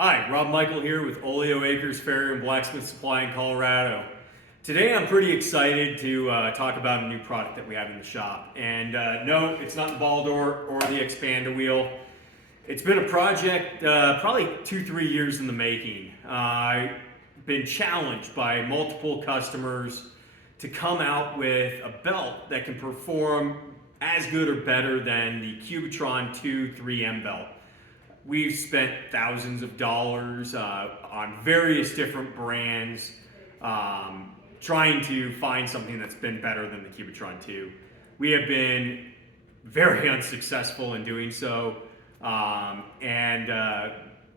Hi, Rob Michael here with Oleo Acres Farrier and Blacksmith Supply in Colorado. Today I'm pretty excited to talk about a new product that we have in the shop. And no, it's not the ball door or the expander wheel. It's been a project probably 2-3 years in the making. I've been challenged by multiple customers to come out with a belt that can perform as good or better than the Cubitron 2 3M belt. We've spent thousands of dollars on various different brands trying to find something that's been better than the Cubitron 2. We have been very unsuccessful in doing so, and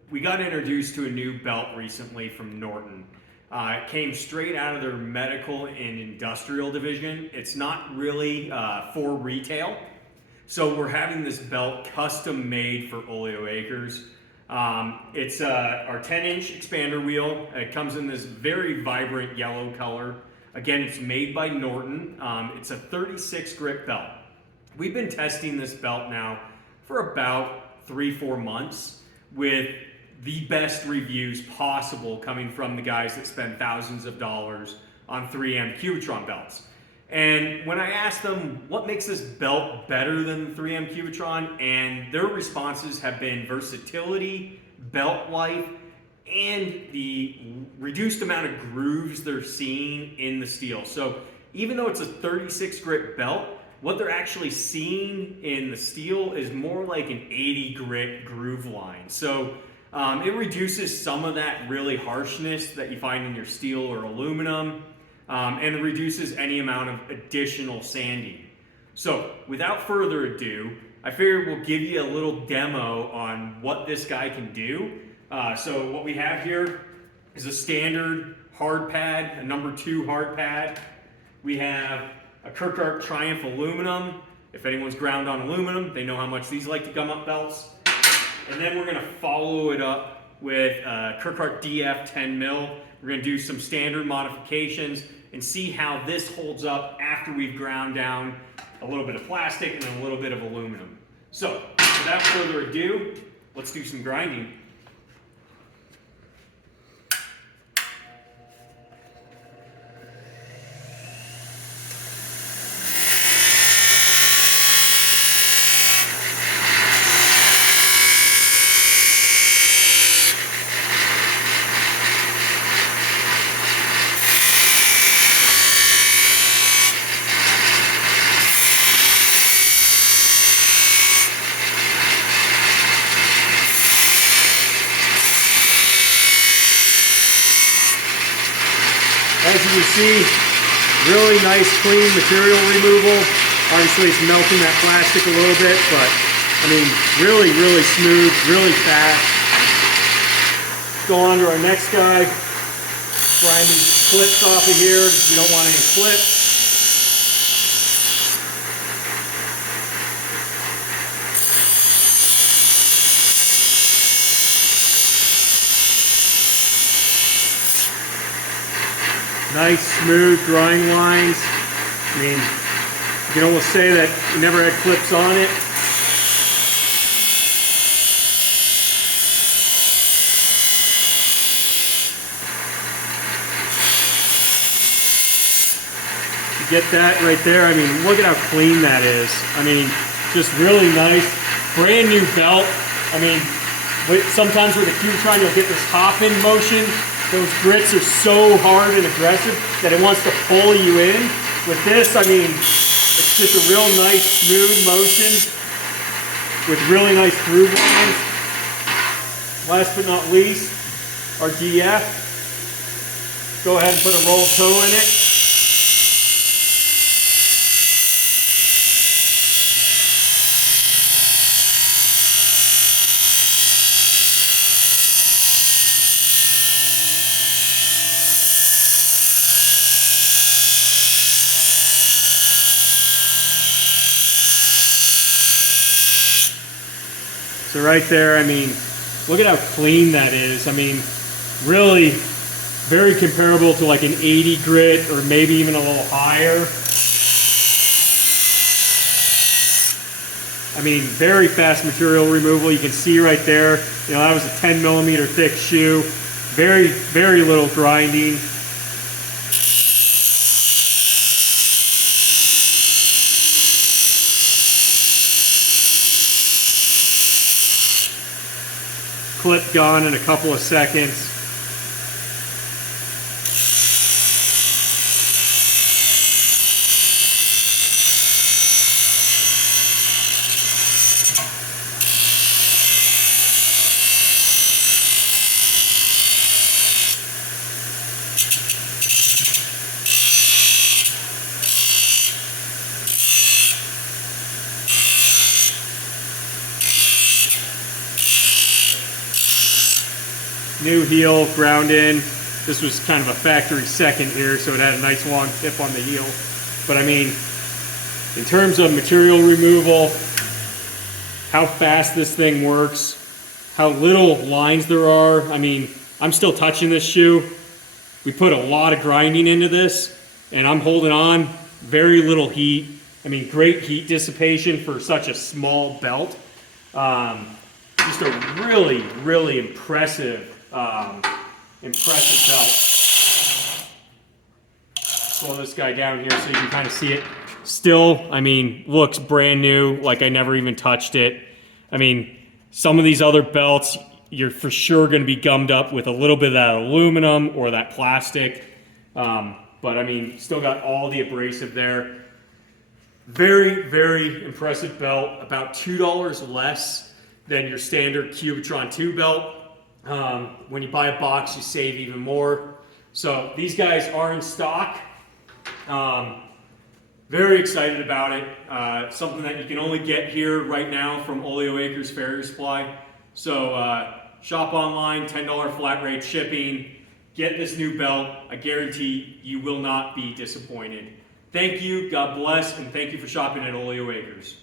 we got introduced to a new belt recently from Norton. It came straight out of their medical and industrial division. It's not really for retail. So we're having this belt custom made for Oleo Acres. It's our 10-inch expander wheel. It comes in this very vibrant yellow color. Again, it's made by Norton. It's a 36 grit belt. We've been testing this belt now for about 3-4 months with the best reviews possible coming from the guys that spend thousands of dollars on 3M Cubitron belts. And when I asked them what makes this belt better than the 3M Cubitron, and their responses have been versatility, belt life, and the reduced amount of grooves they're seeing in the steel. So even though it's a 36 grit belt, what they're actually seeing in the steel is more like an 80 grit groove line. So it reduces some of that really harshness that you find in your steel or aluminum. And it reduces any amount of additional sanding. So without further ado, I figured we'll give you a little demo on what this guy can do. So what we have here is a standard hard pad, a number 2 hard pad. We have a Kirkart Triumph aluminum. If anyone's ground on aluminum, they know how much these like to gum up belts. And then we're gonna follow it up with Kirkart DF 10 mil. We're gonna do some standard modifications and see how this holds up after we've ground down a little bit of plastic and a little bit of aluminum. So, without further ado, let's do some grinding. As you can see, really nice clean material removal. Obviously it's melting that plastic a little bit, but I mean, really smooth, really fast. Go on to our next guy. Grind these clips off of here. You don't want any clips. Nice, smooth grind lines. I mean, you can almost say that you never had clips on it. You get that right there. I mean, look at how clean that is. I mean, just really nice. Brand new belt. I mean, sometimes with a Cubitron, you'll get this hop-in motion. Those grits are so hard and aggressive that it wants to pull you in. With this, I mean, it's just a real nice, smooth motion with really nice groove lines. Last but not least, our DF. Go ahead and put a roll toe in it. So right there, I mean, look at how clean that is. I mean, really very comparable to like an 80 grit or maybe even a little higher. I I mean, very fast material removal. You can see right there, you know, that was a 10 millimeter thick shoe. Very, very little grinding. Clip gone in a couple of seconds. New heel, ground in. This was kind of a factory second here, so it had a nice long tip on the heel. But I mean, in terms of material removal, how fast this thing works, how little lines there are. I mean, I'm still touching this shoe. We put a lot of grinding into this, and I'm holding on. Very little heat. I mean, great heat dissipation for such a small belt. Just a really, really impressive belt. Slow this guy down here so you can kind of see it. Still, I mean, looks brand new, like I never even touched it. I mean, some of these other belts, you're for sure going to be gummed up with a little bit of that aluminum or that plastic. But I mean, still got all the abrasive there. Very, very impressive belt. About $2 less than your standard Cubitron 2 belt. When you buy a box, you save even more. So these guys are in stock. Very excited about it. Something that you can only get here right now from Oleo Acres Farrier Supply. So shop online, $10 flat rate shipping. Get this new belt. I guarantee you will not be disappointed. Thank you, God bless, and thank you for shopping at Oleo Acres.